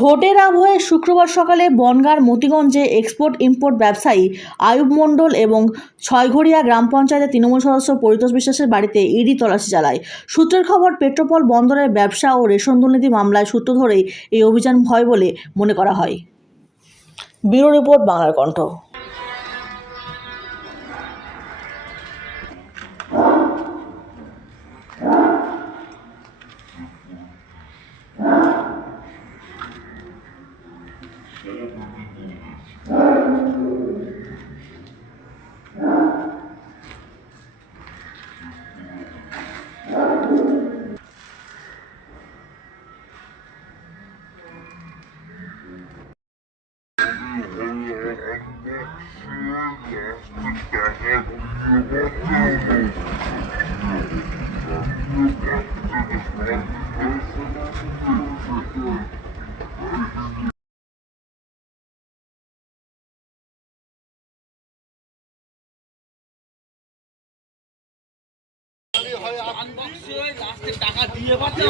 ভোটের আবহে শুক্রবার সকালে বনগাঁর মতিগঞ্জে এক্সপোর্ট ইম্পোর্ট ব্যবসায়ী আয়ুব মণ্ডল এবং ছয়ঘরিয়া গ্রাম পঞ্চায়েতের তৃণমূল সদস্য পরিতোষ বিশ্বাসের বাড়িতে ইডি তল্লাশি চালায়। সূত্রের খবর, পেট্রোপল বন্দরের ব্যবসা ও রেশন দুর্নীতি মামলায় সূত্র ধরেই এই অভিযান হয় বলে মনে করা হয়। ব্যুরো রিপোর্ট, বাংলার কণ্ঠ। টাকা দিয়ে পাচ্ছে